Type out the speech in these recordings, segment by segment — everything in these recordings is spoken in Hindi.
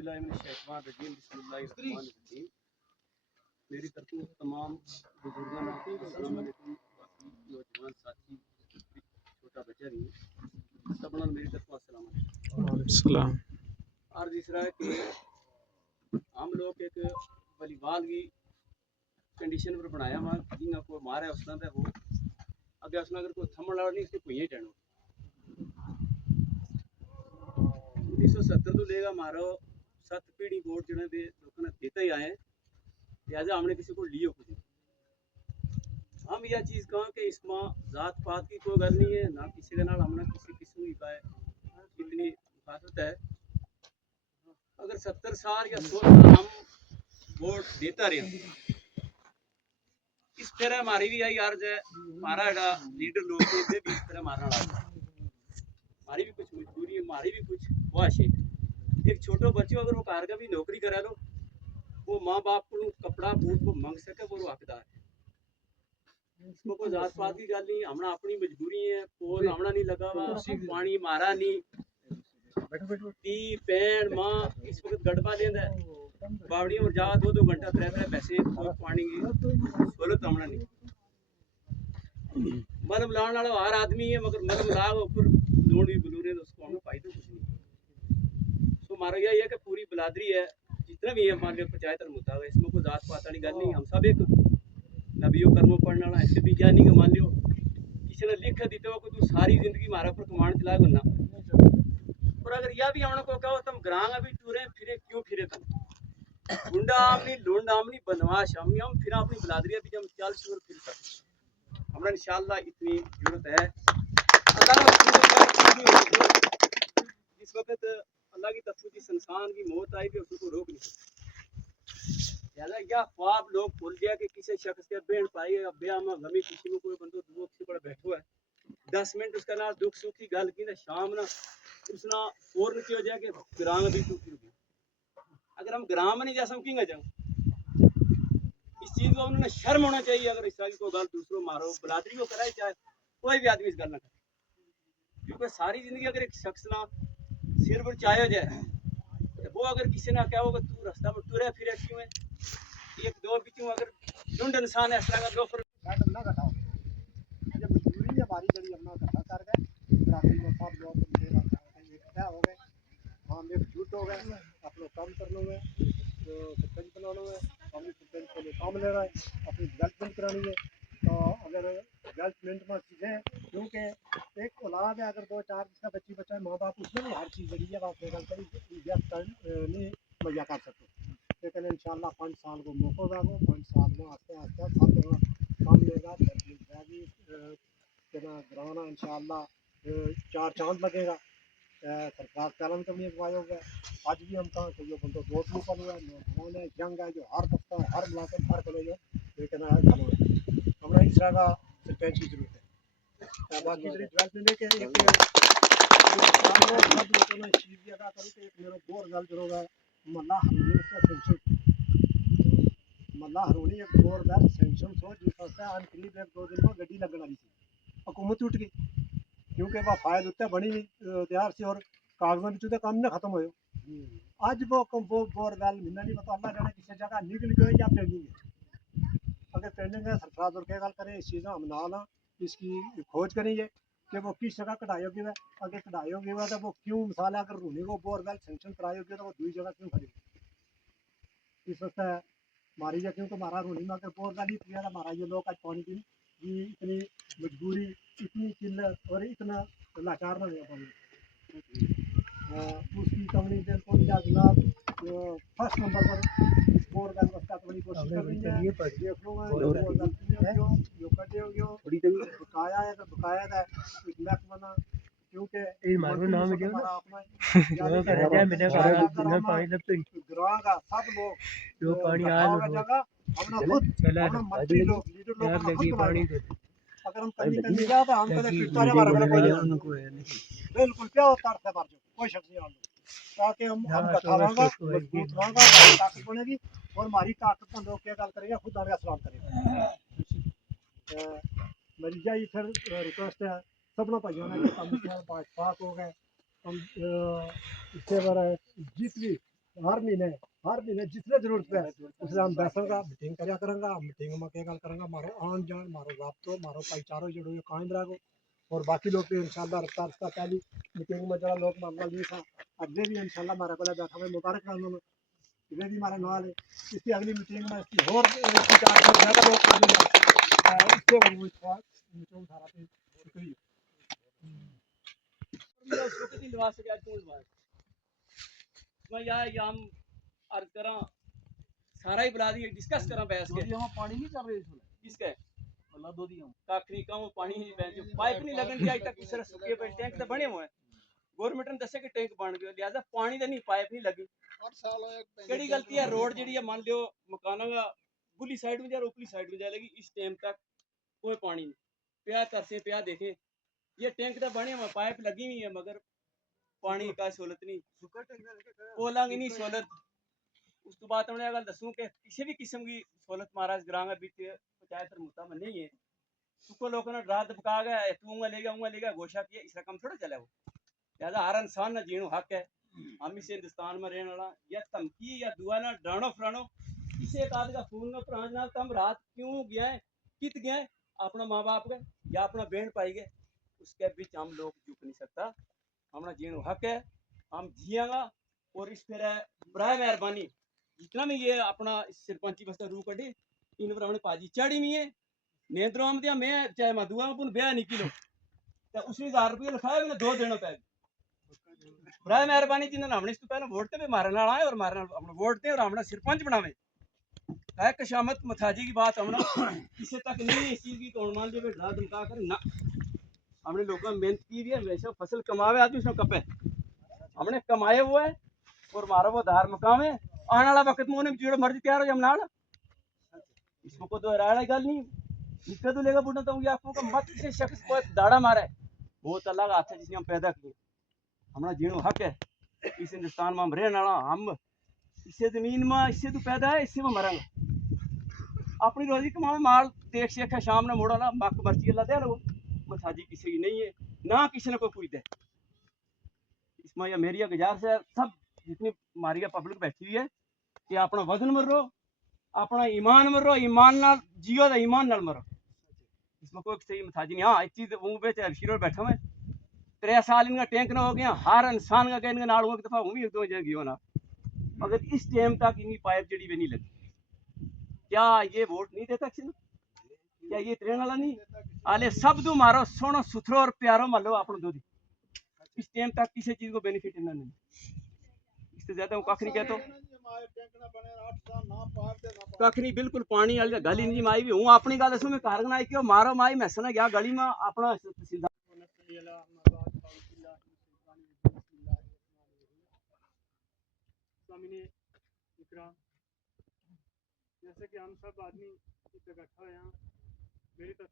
औज़ुबिल्लाहिमिनश्शैतानिर्रजीम बिस्मिल्लाहिर्रहमानिर्रहीम। मेरी तरफ तमाम बुजुर्गों ने अस्सलाम वालेकुम। बाकी नौजवान साथी छोटा बच्चा भी सबना मेरी तरफ अस्सलाम वालेकुम। अर्ज इस रहा है कि हम लोग एक वलीबाल की कंडीशन पर बनाया वहाँ जिंगा को मारे उसना है वो अगर उसना अगर कोई थमड़ वाला नहीं इसको कोई टहनो 1970 तो लेगा मारो 7 पीढ़ी बोर्ड जो है लोगों ने देते ही आए लिहाजा हमने किसी को लियो कुछ हम यह चीज़ कहा कि इसमें जात पात की कोई गल नहीं है ना किसी के नाल हमने किसी किस्म की का इतनी मुखालफत है। अगर 70 साल या 100 साल हम वोट देता रहे इस तरह हमारी भी यही अर्ज है हमारा लीडर लोग भी इस तरह मारना हमारी भी कुछ मजबूरी है हमारी भी कुछ ख्वाहिश है। एक छोटो बच्चों अगर वो कार का भी नौकरी करा लो वो माँ बाप को कपड़ा बूट को मांग सके वो हकदार है। इसमें कोई जात पात की गल नहीं हमने अपनी मजबूरी है पोल हमने नहीं लगा हुआ पानी मारा नहीं दी पैन माँ इस वक्त गड़बा लेंदा बावड़ियों में जा 2-2 घंटा 3-3 पैसे कोई पानी की सहूलत हमने नहीं मलम लाने वाला हर आदमी है मगर मलम ला ऊपर लोड भी बलूरे तो उसको हमें फायदा कुछ नहीं। तो हमारा यही है कि पूरी बिरादरी है जितना भी है हमारे पंचायत मुताबिक इसमें कोई जात पात वाली गल नहीं हम सब एक नबियों कर्मों पढ़ने वाला ऐसे भी क्या नहीं कि मान लियो किसी ने लिख दी तो तू सारी जिंदगी हमारा पर कमांड चला ना और अगर यह भी हमने को कहो तुम ग्राम अभी टूरे फिरे क्यों फिरे तुम गुंडा आमनी लोंडा आमनी बनवाश आमनी हम फिर अपनी बिरादरी भी हम 40 और फिर सकते हमरा इंशाल्लाह इतनी जरूरत है अल्लाह जिस वक्त अल्लाह की तरफ जिस इंसान की मौत आई थी उसको रोक नहीं सकते या ख्वाब लोग भूल गया कि किसी शख्स के बहन पाई है ब्याह में गमी खुशी में कोई बंदो दुख से बड़ा बैठो है 10 मिनट उसका नाल दुख सुख की गल की ना शाम ना उसना फौरन की हो जाए कि ग्राम भी टूटी होगी अगर हम ग्राम में नहीं जा सकेंगे जाओ इस चीज को उन्होंने शर्म होना चाहिए अगर इस तरह की कोई गल दूसरों मारो बिरादरी को कराए चाहे कोई भी आदमी इस गल ना करे क्योंकि सारी जिंदगी अगर एक शख्स ना सिर पर चाहे हो जाए वो अगर किसी ने क्या होगा तू रास्ता पर तुरे फिरे क्यों है एक दो बीचों अगर झुंड इंसान ऐसा लगा दो फिर ना घटाओ ये मजबूरी है हमारी जड़ी अपना इकट्ठा कर गए बिरादरी में सब लोग इकट्ठा हो गए हम एकजुट हो गए अपना काम करना है तो सरपंच बनाना है अपनी सरपंच को काम लेना है अपनी डेवलपमेंट करानी है तो अगर डेवलपमेंट में चीज़ें क्योंकि एक औलाद है अगर 2-4 जिसका बच्ची बच्चा है माँ बाप उसमें भी हर चीज़ जड़ी है बात नहीं मुहैया कर सकते लेकिन इंशाल्लाह 5 साल को मौका देगा 5 साल में आस्ते आस्ते सब काम लेगा ग्राना इंशाल्लाह 4 चांद लगेगा सरकार पैलन तो नहीं अगवाए हो गया आज भी हम कहाँ तो बंदो बहुत लोग है नौजवान है जंग है जो हर दफ्तर हर इलाके में हर कॉलेज है लेकिन हमारा इस तरह का सरपंच की जरूरत है बाकी डेवलपमेंट है कि एक चीज़ भी अदा करूँ कि एक मेरा दो रिजल्ट होगा मल्ला हरोनी उसका सेंशन मल्ला हरोनी एक दो रिजल्ट सेंशन हो जिससे आन करीब 1-2 दिन में गड्डी लगने वाली थी हुकूमत उठ गई क्योंकि वह फायद उत्ते बनी तैयार से और कागजात भी काम ना खत्म हो आज वो रिजल्ट मिलना नहीं पता अल्लाह जाने किसी जगह निकल गए या पेंडिंग है अगर पेंडिंग है सरकार और क्या गल करें इस चीज़ हम ना इसकी खोज करेंगे कि वो किस जगह कढ़ाई होगी है अगर कढ़ाई होगी है तो वो क्यों मिसाल अगर रूनी को बोरवेल सेंक्शन कराई होगी तो वो दूसरी जगह क्यों खड़ी इस वक्त हमारी या क्योंकि हमारा रूनी में अगर बोरवेल ही क्लियर हमारा ये लोग आज पानी की इतनी मजबूरी इतनी किल्लत और इतना लाचार ना हुआ पानी उसकी कमी बिल्कुल या जनाब फर्स्ट नंबर पर बोरवेल रस्ता करने की कोशिश कर रही है देख लो बकाया है तो बकाया है महकमा क्योंकि नाम है ग्रां का सब लोग जो पानी आया अपना खुद अपना मंत्री लोग लीडर लोग पानी अगर हम कहीं कहीं जा तो हम कदे पिटारे मारा कोई बिल्कुल क्या होता है पर कोई शक नहीं आना ताकि हम कथा रहांगा मजबूत रहांगा ताकत बनेगी और हमारी ताकत का लोग क्या गल करेगा खुद आगे सलाम करेगा मेरी यही फिर रिक्वेस्ट है सबना भाइयों ने हम पाक हो गए हम इसके बारे जित भी हर महीने जितने जरूरत है उससे हम बैसा का मीटिंग करा करेंगे। मीटिंग में क्या गल करेंगे, मारो आन जान, मारो राबतो, मारो भाईचारो जो कायम रहेगा। और बाकी लोग भी इंशाल्लाह रफ्तार रफ्तार पहली मीटिंग में जरा लोग मामला नहीं था, अगले भी इंशाल्लाह हमारे को बैठा में मुबारक कानून ये भी हमारे नाल है। इसकी अगली मीटिंग में इसकी और इसकी जांच में ज़्यादा लोग इससे मीटिंग सारा शुक्रिया। मेरा उसको कितनी लिबास है आज कौन बात मैं यार हम अर्ज करा सारा ही बुला दिए डिस्कस करा बहस के हम पानी नहीं चल रहे किसके अल्लाह दो दी हम काखनी का वो पानी नहीं बहते पाइप नहीं लगन दिया आज तक किस तरह सूखे पे टैंक तो बने हुए हैं गवर्नमेंट ने दसे कि टैंक बन गए लिहाजा पानी तो नहीं पाइप नहीं लगी 8 साल केड़ी गलती है रोड जेडी है मान लियो मकाना का बुली साइड में जा ऊपरी साइड में जा लगी इस टाइम तक कोई पानी नहीं प्या तरसे प्या देखे ये टैंक तो बने हुए पाइप लगी हुई है मगर पानी का सहूलत नहीं कोलांग नहीं सहूलत उस तो बाद हमने अगर दसूं कि किसी भी किस्म की सहूलत महाराज ग्रांग बीच पंचायत मुद्दा में नहीं है सुको लोगों ने रात पका गया तू लेगा घोषणा किया इस रकम थोड़ा चला वो लिहाजा हर इंसान ना जीणो हक है हम इस हिंदुस्तान में रहने वाला या धमकी या दुआ ना डाणो फरानो किसी एक आदमी का फोन में प्राण ना तम रात क्यों गया है कित गया है अपना माँ बाप गए या अपना बहन पाई गए उसके बीच हम लोग झुक नहीं सकता हमारा जीणो हक है हम जियागा और इस फिर बराए मेहरबानी जितना भी ये अपना सरपंची बस्ता रू कटे इन पर हमने पाजी चढ़ी नहीं है नेंद्रो हम दिया मैं चाहे मधुआ में पुन ब्याह निकलो तो उसने 1000 रुपये लिखाया मैंने 2 देना पै बराए मेहरबानी जिन्होंने हमने इसको पहले वोट पे मारने वाला है और मारने हमने वोट दे और हमने सरपंच बनावे है कशामत मथाजी की बात हमने किसी तक नहीं है इस चीज की तो मान लिया डरा धमका कर ना हमने लोगों ने मेहनत की है वैसे फसल कमावे आदमी उसमें कपे हमने कमाए हुए है और मारा वो धार मकाम है आने वाला वक्त में उन्हें जो मर्जी तैयार हो जाए नाल इसमें कोई तो राड़ा गल नहीं निकल तो लेगा बुढ़ा तो आपको का मत किसी शख्स को दाड़ा मारा है बहुत अल्लाह का हाथ है जिसने हम पैदा किए हमारा जीणो हक है इस हिंदुस्तान में हम रहने वाला हम इससे जमीन में इससे तो पैदा है इससे में मरेंगे अपनी रोजी कमाओ माल देख शेख है शाम ने मोड़ा ना मक मर्जी अल्लाह दे लो मसाजी किसी की नहीं है ना किसी ने कोई पूछता है इसमें यह मेरी गुजारिश है सब जितनी हमारी पब्लिक बैठी हुई है कि अपना वजन मर रो अपना ईमान मर रो ईमान नाल जियो तो ईमान नाल मरो इसमें कोई सही मसाजी नहीं हाँ एक चीज वो शिरो बैठा मैं 3 साल इनका टैंक ना हो गया हर इंसान का इनका नाल एक दफा हूँ भी एक दो जगह गयो ना मगर इस टाइम तक इनकी पाइप जड़ी भी नहीं लगी क्या ये वोट नहीं देता किसी क्या ये ट्रेन वाला नहीं आले सब दो मारो सोनो सुथरो और प्यारो मान लो अपना दूध इस टाइम तक किसी चीज को बेनिफिट इन्होंने नहीं इससे ज्यादा वो कख नहीं कहता कख नहीं बिल्कुल पानी वाली गली नहीं माई भी हूँ अपनी गल में घर बनाई क्यों मारो माई मैं सना गया गली में अपना जैसे कि हम सब आदमी इकट्ठा हैं मेरी तरफ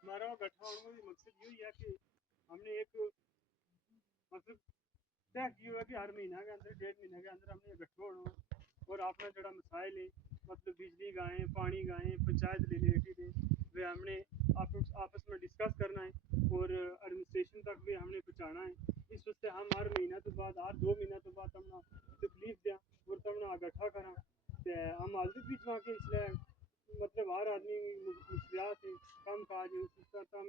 हमारा इकट्ठा होने का मकसद यही है कि हमने एक मतलब तय किया है कि हर महीना के अंदर 1.5 महीने के अंदर हमने इकट्ठा होना और अपना जरा मसाइल है मतलब बिजली का है पानी का है पंचायत रिलेटेड है वे हमने आपस में डिस्कस करना है और एडमिनिस्ट्रेशन तक भी हमने पहुँचाना है इस वजह हम हर महीना तो बाद हर 2 महीना तो बाद हमने तकलीफ दिया और तमना इकट्ठा करा तो हम हाजिर भी जमा के इसलिए मतलब हर आदमी मुश्किलात है कम काज है उसका तम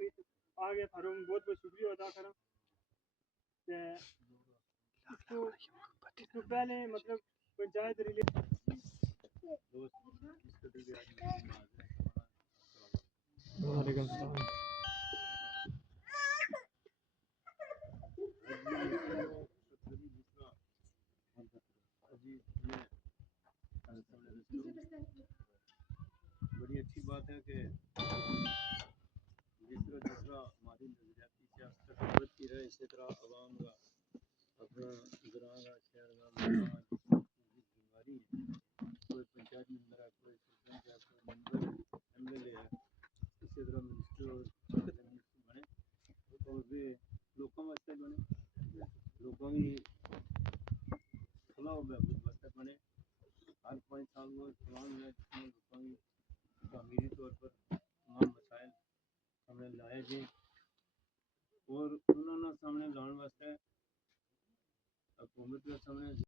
आ गया थारों बहुत बहुत शुक्रिया अदा करा इसको पहले मतलब पंचायत रिलेटेड बड़ी अच्छी बात है कि जिस तरह हमारी नजरियाती सियासत बढ़ती रहे इसी तरह आवाम का अपना ग्रां का शहर का जिम्मेवारी है कोई पंचायत मेंबर है कोई सरपंच है कोई मेंबर एमएलए है इसी तरह मिनिस्टर और बने और वे लोगों वास्ते बने लोगों की फलाह बहबूद वास्ते बने हर 5 साल में प्लान है जिसमें लोगों की तामीरी तौर पर तमाम मसाइल सामने लाए गए और उन्होंने सामने लाने वास्ते हुकूमत के सामने